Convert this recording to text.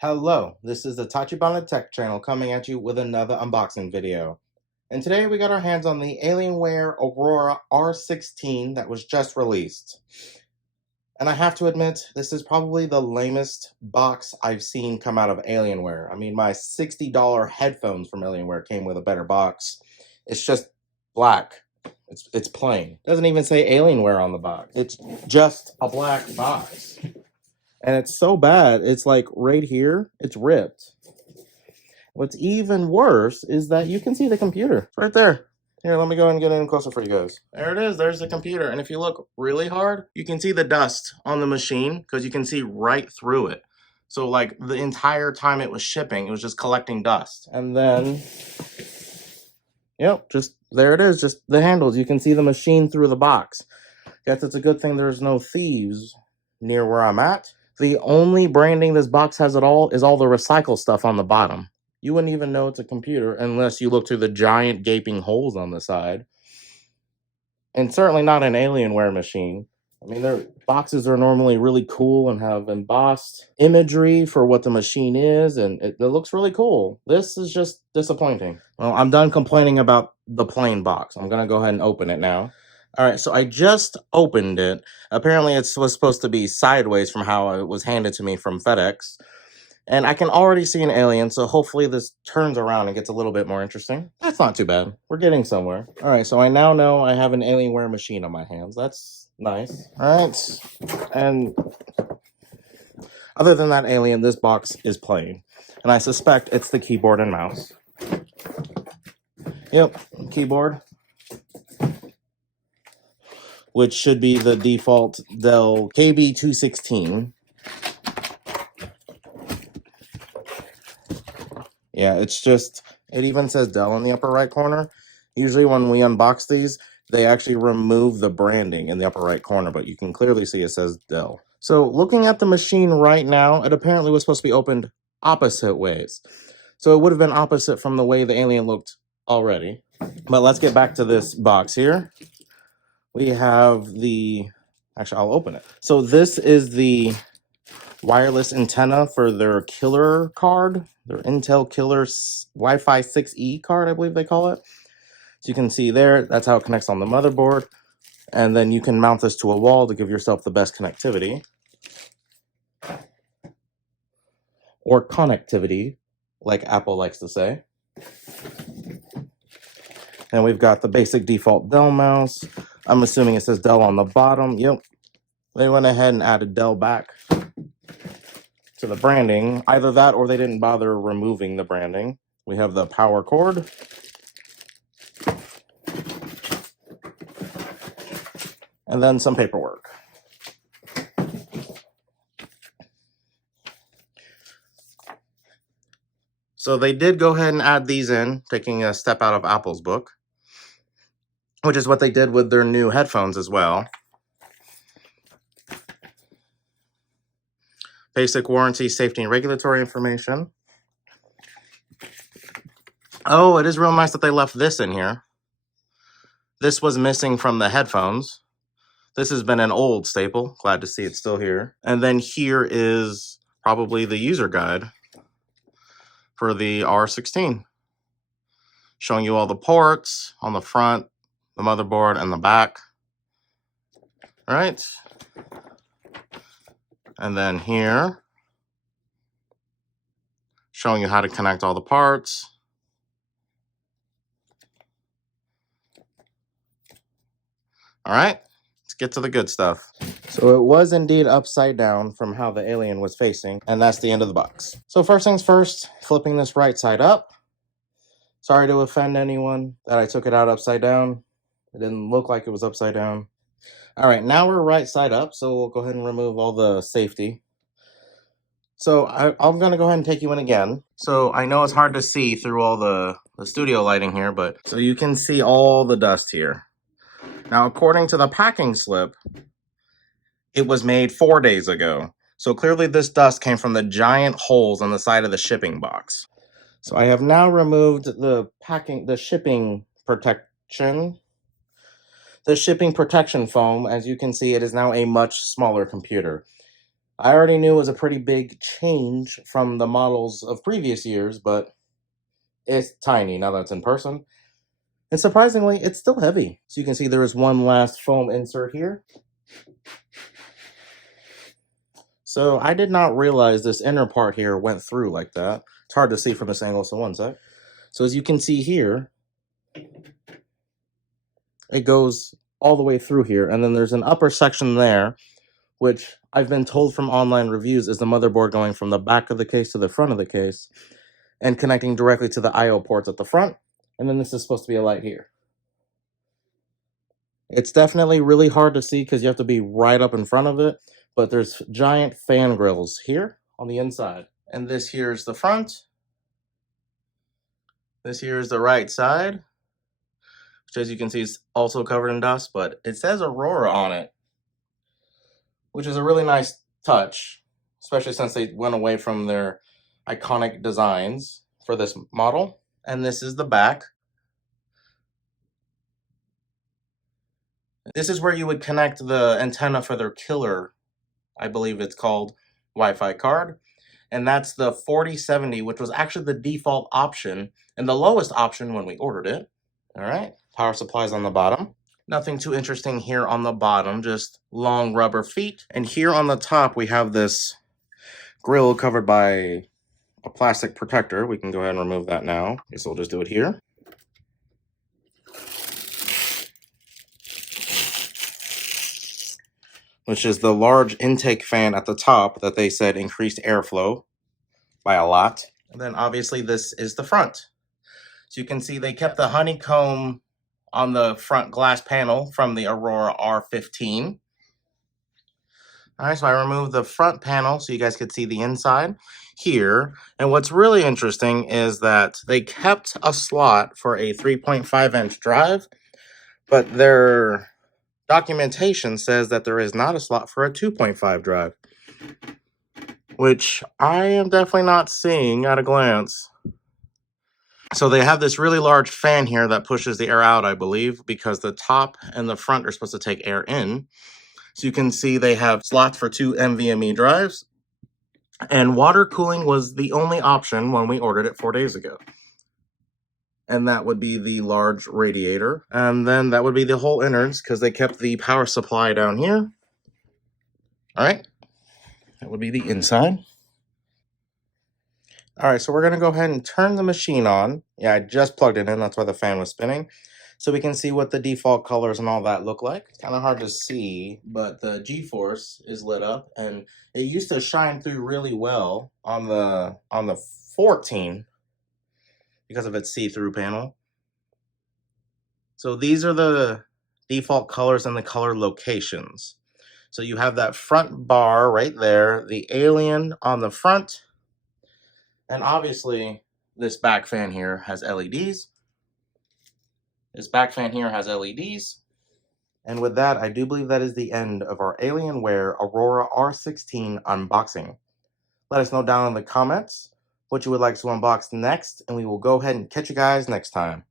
Hello, this is the Tachibana Tech channel coming at you with another unboxing video. And today we got our hands on the Alienware Aurora R16 that was just released. And I have to admit, this is probably the lamest box I've seen come out of Alienware. I mean, my $60 headphones from Alienware came with a better box. It's just black. It's plain. Doesn't even say Alienware on the box. It's just a black box. And it's so bad, it's like right here, it's ripped. What's even worse is that you can see the computer. It's right there. Here, let me go and get in closer for you guys. There it is, there's the computer. And if you look really hard, you can see the dust on the machine because you can see right through it. So like the entire time it was shipping, it was just collecting dust. And then, yep, just there it is, just the handles. You can see the machine through the box. Guess it's a good thing there's no thieves near where I'm at. The only branding this box has at all is all the recycle stuff on the bottom. You wouldn't even know it's a computer unless you look through the giant gaping holes on the side. And certainly not an Alienware machine. I mean, their boxes are normally really cool and have embossed imagery for what the machine is, and it looks really cool. This is just disappointing. Well, I'm done complaining about the plain box. I'm going to go ahead and open it now. All right, so I just opened it. Apparently, it was supposed to be sideways from how it was handed to me from FedEx. And I can already see an alien, so hopefully this turns around and gets a little bit more interesting. That's not too bad. We're getting somewhere. All right, so I now know I have an Alienware machine on my hands. That's nice. All right, and other than that alien, this box is plain. And I suspect it's the keyboard and mouse. Yep, keyboard. Which should be the default Dell KB216. Yeah, it's just, it even says Dell in the upper right corner. Usually when we unbox these, they actually remove the branding in the upper right corner, but you can clearly see it says Dell. So looking at the machine right now, it apparently was supposed to be opened opposite ways. So it would have been opposite from the way the alien looked already. But let's get back to this box here. We have the, actually I'll open it. So this is the wireless antenna for their killer card, their Intel Killer Wi-Fi 6E card, I believe they call it. So you can see there, that's how it connects on the motherboard. And then you can mount this to a wall to give yourself the best connectivity. Or connectivity, like Apple likes to say. And we've got the basic default Dell mouse. I'm assuming it says Dell on the bottom. Yep. They went ahead and added Dell back to the branding. Either that or they didn't bother removing the branding. We have the power cord. And then some paperwork. So they did go ahead and add these in, taking a step out of Apple's book, which is what they did with their new headphones as well. Basic warranty, safety, and regulatory information. Oh, it is real nice that they left this in here. This was missing from the headphones. This has been an old staple. Glad to see it's still here. And then here is probably the user guide for the R16. Showing you all the ports on the front, the motherboard, and the back. All right. And then here, showing you how to connect all the parts. All right, let's get to the good stuff. So it was indeed upside down from how the alien was facing, and that's the end of the box. So first things first, flipping this right side up. Sorry to offend anyone that I took it out upside down. It didn't look like it was upside down. All right, now we're right side up, so we'll go ahead and remove all the safety. So I'm going to go ahead and take you in again. So I know it's hard to see through all the studio lighting here, but so you can see all the dust here. Now, according to the packing slip, it was made 4 days ago. So clearly this dust came from the giant holes on the side of the shipping box. So I have now removed the shipping protection. The shipping protection foam. As you can see, it is now a much smaller computer. I already knew it was a pretty big change from the models of previous years, but it's tiny now that it's in person. And surprisingly, it's still heavy. So you can see there is one last foam insert here. So I did not realize this inner part here went through like that. It's hard to see from this angle, so one sec. So as you can see here, it goes all the way through here. And then there's an upper section there, which I've been told from online reviews is the motherboard going from the back of the case to the front of the case and connecting directly to the I/O ports at the front. And then this is supposed to be a light here. It's definitely really hard to see because you have to be right up in front of it, but there's giant fan grills here on the inside. And this here is the front. This here is the right side, which as you can see is also covered in dust, but it says Aurora on it, which is a really nice touch, especially since they went away from their iconic designs for this model. And this is the back. This is where you would connect the antenna for their killer, I believe it's called, Wi-Fi card. And that's the 4070, which was actually the default option and the lowest option when we ordered it. All right, power supplies on the bottom. Nothing too interesting here on the bottom, just long rubber feet. And here on the top, we have this grill covered by a plastic protector. We can go ahead and remove that now. I guess we'll just do it here. Which is the large intake fan at the top that they said increased airflow by a lot. And then obviously this is the front. So you can see they kept the honeycomb on the front glass panel from the Aurora R15. All right, so I removed the front panel so you guys could see the inside here. And what's really interesting is that they kept a slot for a 3.5-inch drive, but their documentation says that there is not a slot for a 2.5 drive, which I am definitely not seeing at a glance. So they have this really large fan here that pushes the air out, I believe, because the top and the front are supposed to take air in. So you can see they have slots for 2 NVMe drives, and water cooling was the only option when we ordered it 4 days ago. And that would be the large radiator. And then that would be the whole innards because they kept the power supply down here. All right, that would be the inside. All right, so we're gonna go ahead and turn the machine on. Yeah, I just plugged it in, that's why the fan was spinning. So we can see what the default colors and all that look like. It's kind of hard to see, but the G-force is lit up and it used to shine through really well on the 14 because of its see-through panel. So these are the default colors and the color locations. So you have that front bar right there, the alien on the front, and obviously this back fan here has LEDs. This back fan here has LEDs. And with that, I do believe that is the end of our Alienware Aurora R16 unboxing. Let us know down in the comments what you would like to unbox next, and we will go ahead and catch you guys next time.